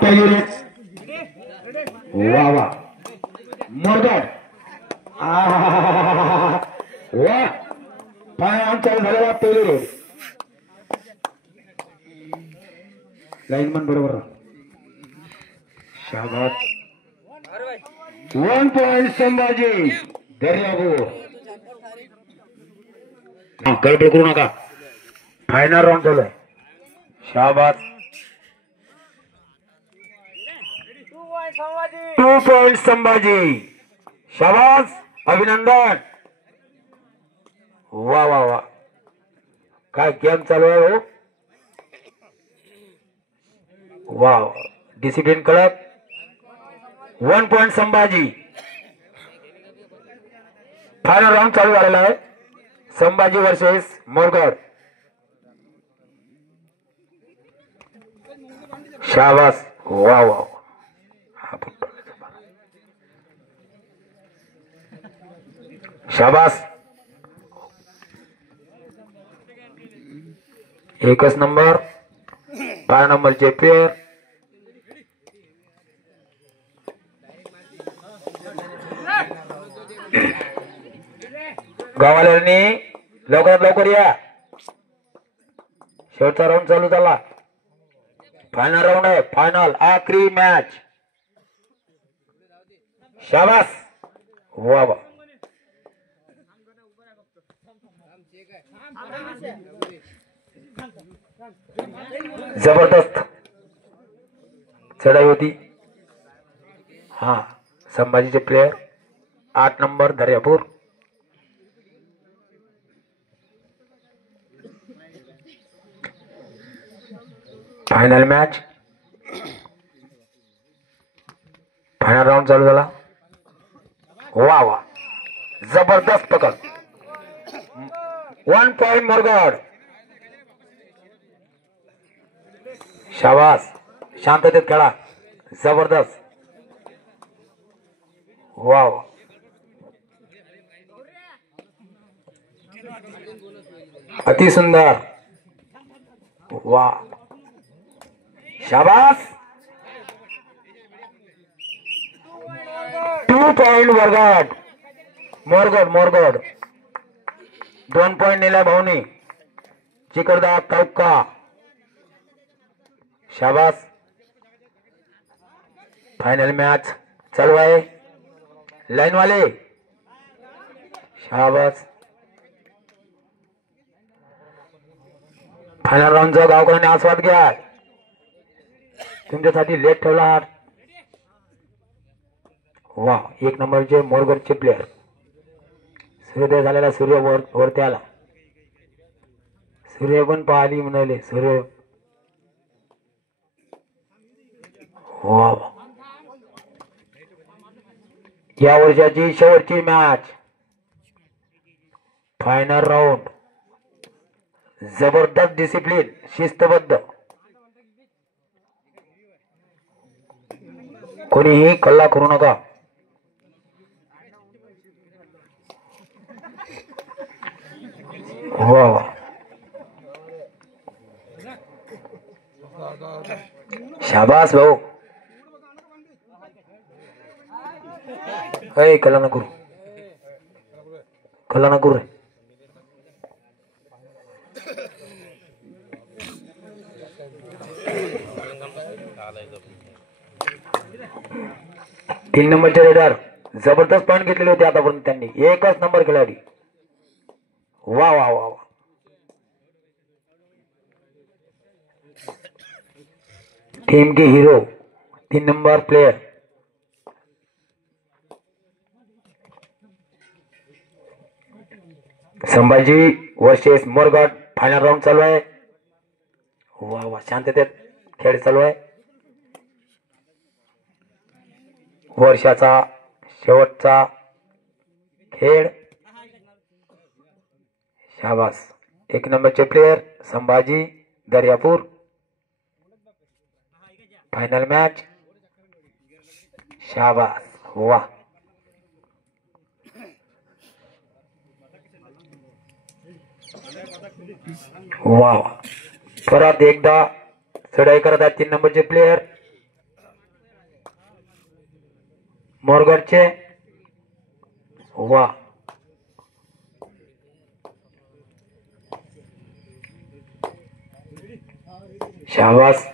पहिली रेस वा वा मोरगड वा पाय चालू झालेला पहिली रेस लाईनमन बरोबर शाबास 1 पॉइंट संभाजी दर्यापूर गडबड करू नका फायनल राउंड चालू आहे शाबास 2 पॉइंट संभाजी शाबास अभिनंदन वा वा वा काय गेम चालू आहे हो वाव डिसिप्लिन कळत 1 पॉइंट संभाजी फायनल राउंड चालू झालेला आहे संभाजी वर्सेस मोरगड शाबास वा वा शाबास एकच नंबर 5 नंबरचे पेयर गावाल्यांनी लवकरात लवकर या शेवटचा राऊंड चालू झाला फायनल राऊंड आहे फायनल आखरी मॅच शाबास वा वा जबरदस्त चढाई होती हा संभाजीचे player 8 number Daryapur final match final round चालू झाला वा वा जबरदस्त पकड 1 पॉइंट मोरगड शाबास शांततेत खेळा जबरदस्त वाव अति सुंदर वा शाबास 2 पॉइंट मोरगड मोरगड मोरगड 2 पॉइंट नेला भाऊनी चिकरदा तालुका शाबास फाइनल मैच चालू आहे लाइन वाले शाबास फायनल राउंडचा गावकऱ्यांनी आस्वाद घ्या तुमच्यासाठी लेट ठेवला वा 1 नंबरचे मोरगडचे प्लेयर सूर्योदय झालेला सूर्य वरती आला सूर्य पण पाहिली म्हणाले सूर्य वा या वर्षाची शेवटची मॅच फायनल राउंड जबरदस्त डिसिप्लिन शिस्तबद्ध कोणीही कल्ला करू नका वा शाबास भाऊ कल्ला ना करू रे 3 नंबरचे रेडर जबरदस्त पॉइंट घेतलेले होते आतापर्यंत त्यांनी एकच नंबर खिलाडी वा वा वा टीम के hero 3 number player Sambhaji versus Morgad final round चालू आहे वा वा शांततेत खेळ चालू आहे वर्षाचा शेवटचा खेळ शाबास 1 नंबरचे player Sambhaji Daryapur final match शाबास वाह वाह परत एकदा चढाई करत आहेत 3 नंबरचे प्लेयर मोरगडचे वा शाबास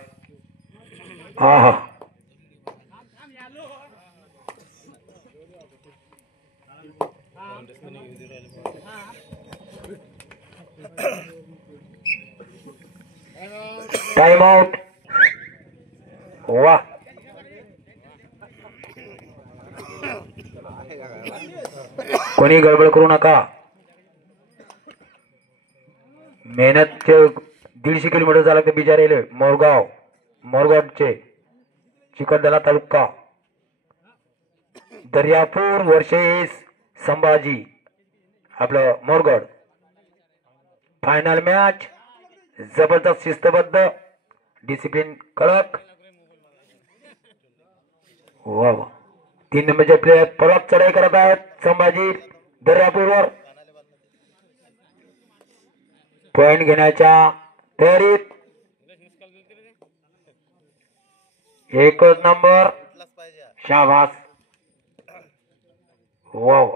आहा टाइम आउट वा कोणी गडबड करू नका मेहनत 150 किलोमीटर झाला ते बिचारेले मोरगावचे चिकलदरा तालुका दर्यापूर वर्षेस संभाजी आपलं मोरगड फायनल मॅच जबरदस्त शिस्तबद्ध डिसिप्लिन कडक वा वा 3 नंबरचे प्लेयर परत चढाई करत आहेत संभाजी दर्यापूरवर पॉइंट घेण्याच्या तयारीत एकच नंबर शाबास वाव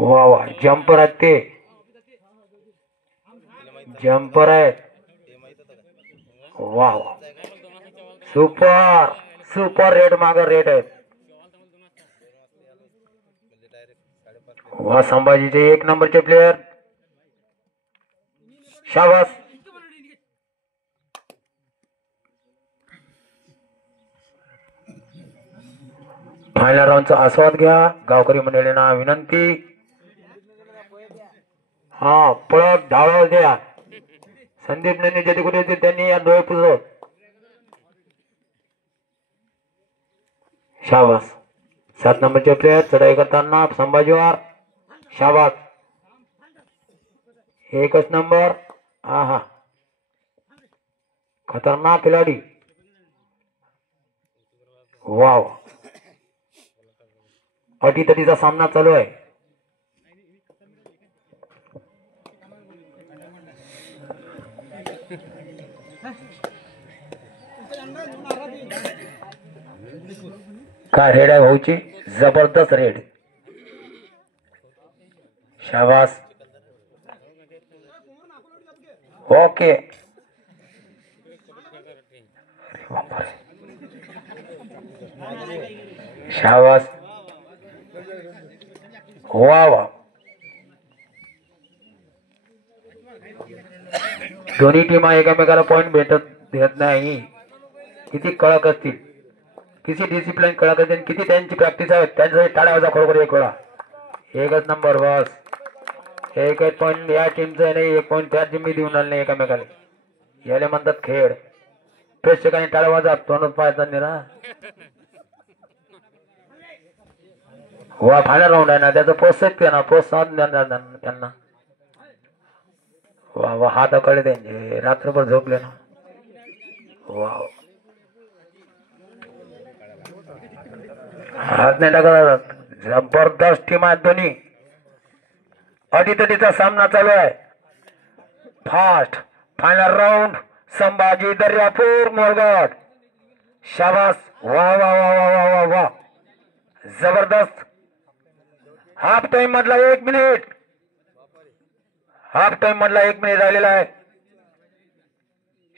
वा वा जम्पर आहेत ते जम्पर आहेत वा वा सुपर सुपर रेट माग रेट आहेत वा संभाजीचे 1 नंबरचे प्लेयर शाबास फायनल राऊंडचा आस्वाद घ्या गावकरी मंडळींना विनंती हा पळत धावळ द्या संदीप नेने जे कुठे होते त्यांनी या डोळे पुसत शाबास 7 नंबरचे प्लेयर चढाई करताना संभाजीवर शाबास एकच नंबर आहा खतरनाक खिलाडी वाव अटीतटीचा सामना चालू आहे काय रेड आहे भाऊची जबरदस्त रेड शाबास ओके शाबास वा वा दोन्ही टीमा एकमेकाला पॉइंट भेटत नाही किती कडक असतील किती डिसिप्लिन कडक असतील किती त्यांची प्रॅक्टिस आहे त्यांच्यासाठी टाळ्या वाजा खरोखर एक वेळा एकच नंबर बस एक पॉइंट या टीमचा नाही 1 पॉइंट त्या टीम देऊन आले नाही एकमेकाला याला म्हणतात खेळ प्रेक्षकांनी टाळ्या वाजा तोंडच पाहायचा नाही ना वा फायनल राऊंड आहे ना त्याचं प्रोत्साहन त्यांना वा वा हात अकडे त्यांचे रात्रभर झोपले ना वा हात नाही टाकत जबरदस्त टीम आहेत दोन्ही अटीतटीचा सामना चालू आहे fast final round Sambhaji Daryapur Morgad शाबास वा वा वा वा वा वा वा जबरदस्त हाफ टाइम मधला 1 मिनिट हाफ टाइम मधला 1 मिनिट राहिलेला आहे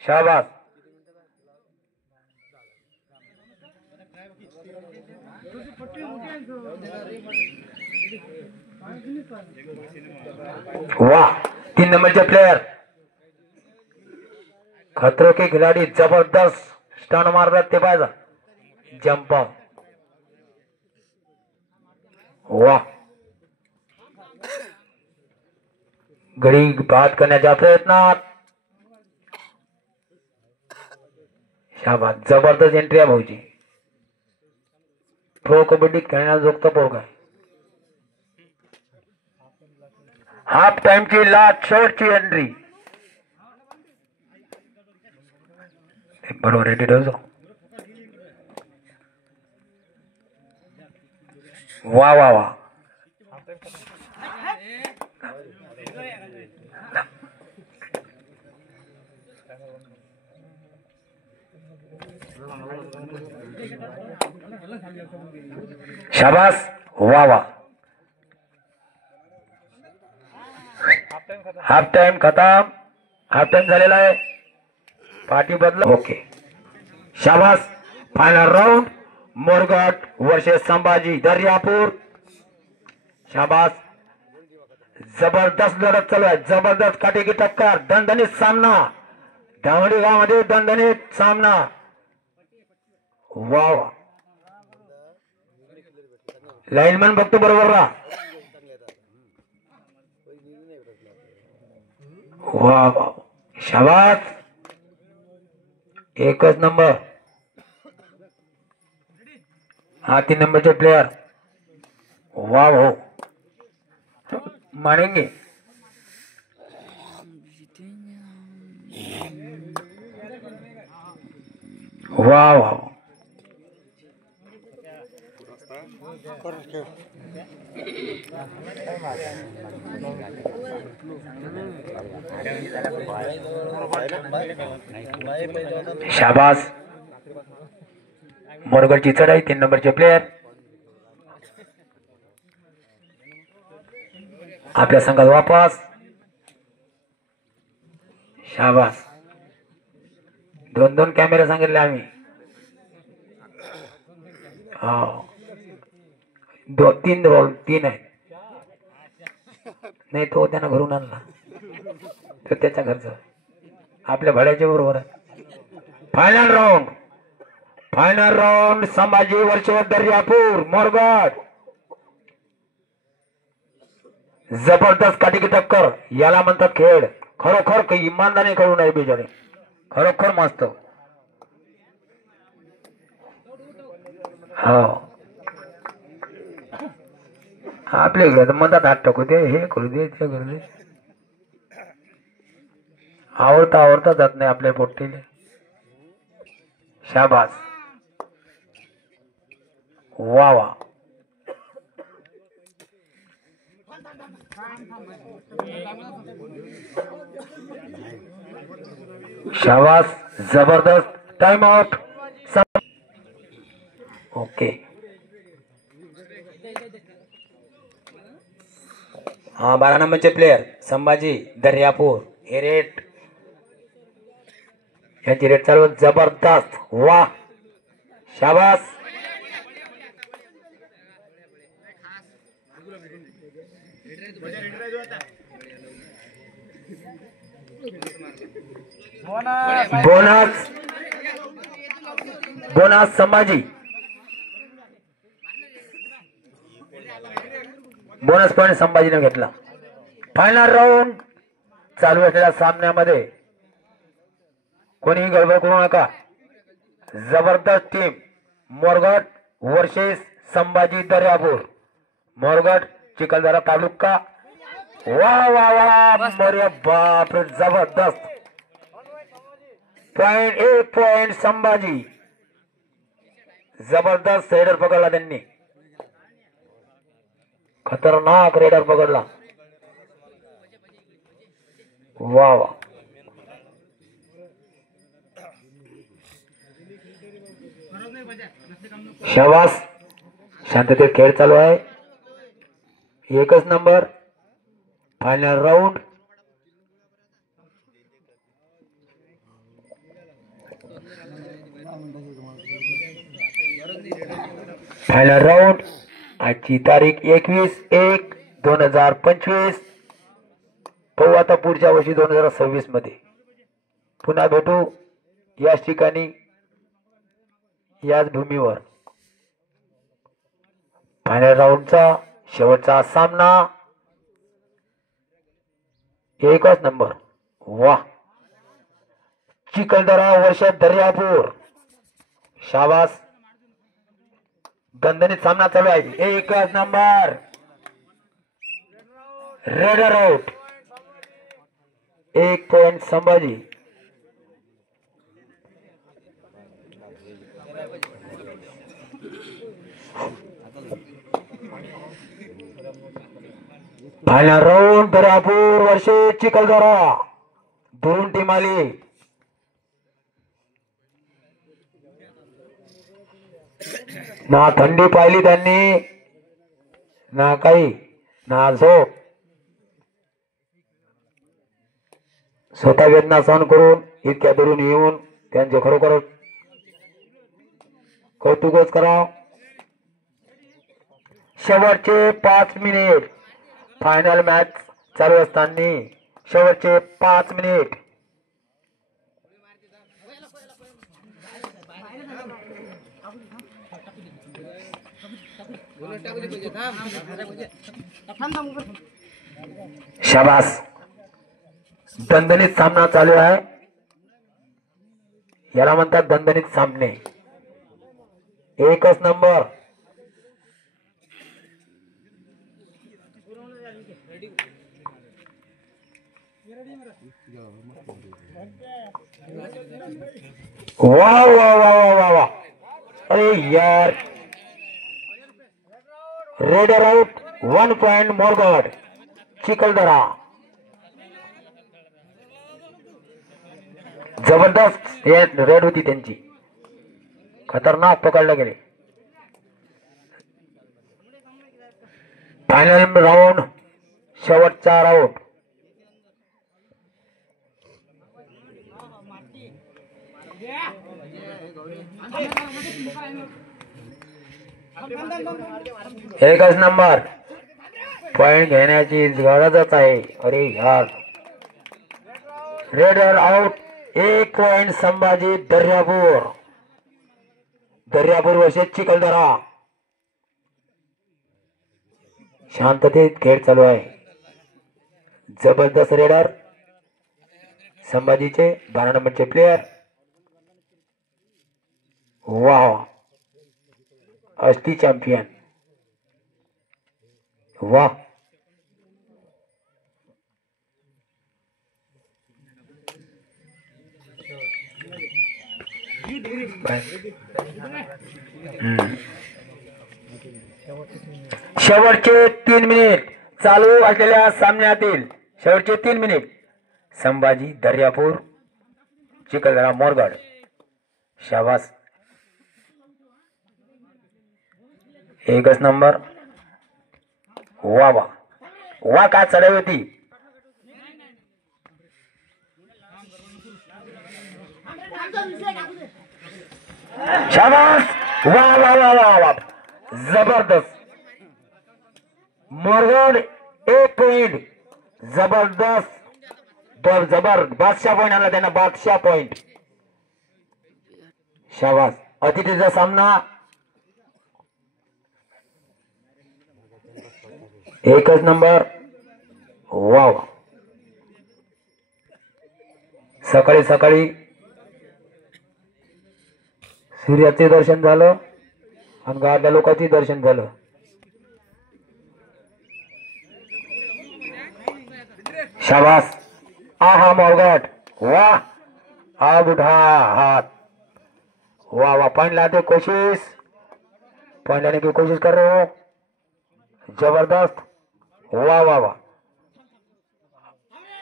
शाबास वाह 3 नंबरचे प्लेयर खतरों के खिलाड़ी जबरदस्त स्टंट मारतात ते पाहिजे जंप वाह घडी बाद करण्याच्या प्रयत्नात शाबास जबरदस्त एंट्री आहे भाऊची प्रो कबड्डी खेळण्याजोगता पोरगा हाफ टाइम ची लास्ट शेवटची एंट्री बरोबर रेडी ठेवतो वा वा वा शाबास वा वा. हाफ टाइम खतम. हाफ टाइम झालेला आहे. पार्टी बदल. ओके शाबास. Final round Morgad versus Sambhaji Daryapur. शाबास. जबरदस्त लढत चालू आहे. जबरदस्त काटेकी टक्कर. दणदणीत सामना. धावडी गावामध्ये दणदणीत सामना. वा वा. लाईनमॅन बघतो बरोबर राहा. वा वा शाबास. एकच नंबर. हा 3 नंबरचे प्लेयर. वा हो मानेंगे. वा वा. शाबास. मोरगडची चढाई 3 नंबरचे प्लेयर आपल्या संघात वापस. शाबास. 2-2 कॅमेरे सांगितले आम्ही. हा 2-3 रोल 3 आहे. नाही तो त्यानं घरून आणला तर त्याच्या घरचं आपल्या भाड्याच्या बरोबर आहे. Final round. Final round Sambhaji versus Daryapur Morgad. जबरदस्त काटेकी टक्कर. याला म्हणतात खेळ. खरोखर काही इमानदारी करू नये बिचारे. खरोखर मस्त. हो आपल्या इकडे म्हणतात हात टाकू दे हे करू दे ते करू दे. आवडता जात नाही आपल्या पोट्टीले. शाबास वा वा. शाबास. जबरदस्त. Time out. ओके हा 12 नंबरचे प्लेयर संभाजी दर्यापूर. हे रेट यांची रेट चालू. जबरदस्त वा. शाबास. Bonus. Bonus Sambhaji. Bonus point संभाजीने घेतला. फायनल राऊंड चालू असलेल्या सामन्यामध्ये कोणीही गडबड करू नका. जबरदस्त टीम मोरगड वर्सेस संभाजी दर्यापूर. मोरगड चिखलदरा तालुका. वा वा वा मरे बाप रे. जबरदस्त. Point 1 point Sambhaji. जबरदस्त रेडर पकडला त्यांनी. खतरनाक रेडर पकडला. वा वा. शाबास. शांततेत खेळ चालू आहे. एकच number. Final round. Final round. आजची तारीख 21/1/2025. पाहू आता पुढच्या वर्षी 2026 मध्ये पुन्हा भेटू याच ठिकाणी याच भूमीवर. फायनल राऊंडचा शेवटचा सामना. एकच नंबर. वा. चिखलदरा वर्सेस दर्यापूर. शाबास. दणदणीत सामना चालू आहे. एकच number. Raider out. 1 point Sambhaji. Final round Daryapur versus Chikhaldara. दोन टीम आली. ना थंडी पाहिली त्यांनी ना काही ना झोप. स्वतः वेदना सहन करून इतक्या दुरून येऊन त्यांचे खरोखर कौतुकच करा. शेवटचे 5 मिनिट फायनल मॅच चालू असताना शेवटचे 5 मिनिट. शाबास. दणदणीत सामना चालू आहे. याला म्हणतात दणदणीत सामने. एकच नंबर. वाह वाह वाह वाह वाह. अरे यार. Raider out. 1 पॉइंट मोरगड चिखलदरा. जबरदस्त रेड होती त्यांची. खतरनाक पकडले गेले. फायनल राऊंड शेवटचा राऊंड. एकच नंबर. पॉइंट घेण्याची गरजच आहे. अरे यार. Raider out. 1 point Sambhaji Daryapur. Daryapur versus Chikhaldara. शांततेत खेळ चालू आहे. जबरदस्त रेडर संभाजीचे 12 नंबरचे प्लेयर. वाह. अष्टी चॅम्पियन. वाह. शेवटचे 3 मिनिट चालू असलेल्या सामन्यातील शेवटचे 3 मिनिट. संभाजी दर्यापूर चिखलदरा मोरगड. शाबास. एकच नंबर. वा वा वा. काय चढाई होती. शाबास. वा वा वा वा वा. जबरदस्त. मोरगड 1 पॉइंट. जबरदस्त. बादशाह पॉइंट आणला त्यांना. बादशाह पॉइंट. शाबास. अतिथीचा सामना. एकच नंबर. वाव. सकाळी सकाळी सूर्याचे दर्शन झालं आणि गावातल्या लोकांचे दर्शन झालं. शाबास. आहा मोरगड. वाह. हा बुढ़ा हाथ. वाह वाह. पॉइंट लाने की कोशिश. पॉइंट लाने की कोशिश कर रहे हो. जबरदस्त. वाह वाह वाह.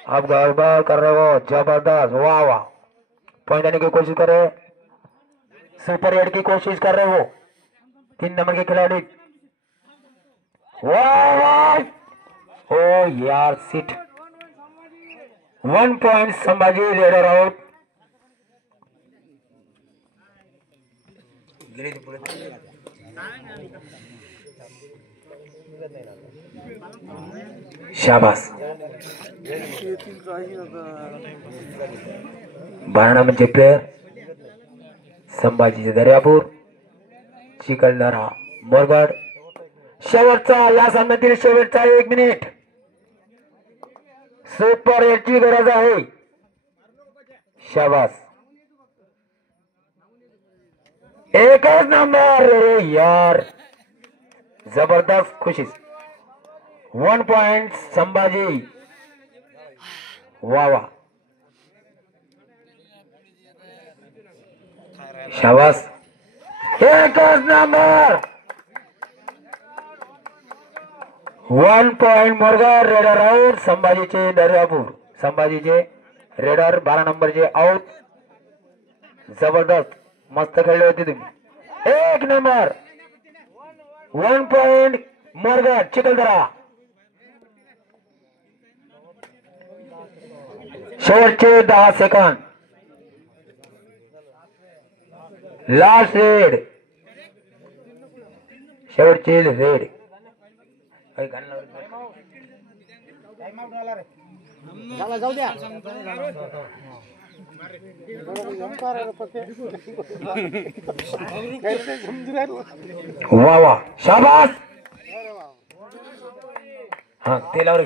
आप गड़बड़ कर रहे हो. जबरदस्त. वाह वाह. पॉइंट लाने की कोशिश कर रहे हो. सुपर हेड की कोशिश कर रहे हो 3 नंबर के खिलाड़ी. वाह वाह. ओ यार. Sit. 1 point Sambhaji. Raider out. शाबास. 12 नंबरचे प्लेयर संभाजीचे दर्यापूर चिखलदरा मोरगड. शेवटचा या सामन्यातील शेवटचा 1 मिनिट. सुपर एटची गरज आहे. शाबास. एकच नंबर. अरे यार. जबरदस्त. खुशी. 1 पॉइंट संभाजी. वाह वाह. शाबास. एकच number. 1 point Morgad. Raider out. संभाजीचे दर्यापूर. संभाजीचे रेडर 12 नंबरचे आउट. जबरदस्त. मस्त खेळले होते तुम्ही. एक नंबर 1 पॉइंट मोरगड चिखलदरा. शेवटचे 10 सेकंद. Last red. शेवटचे रेड. जाऊ द्या. वा वा शाबास. हा तेलावर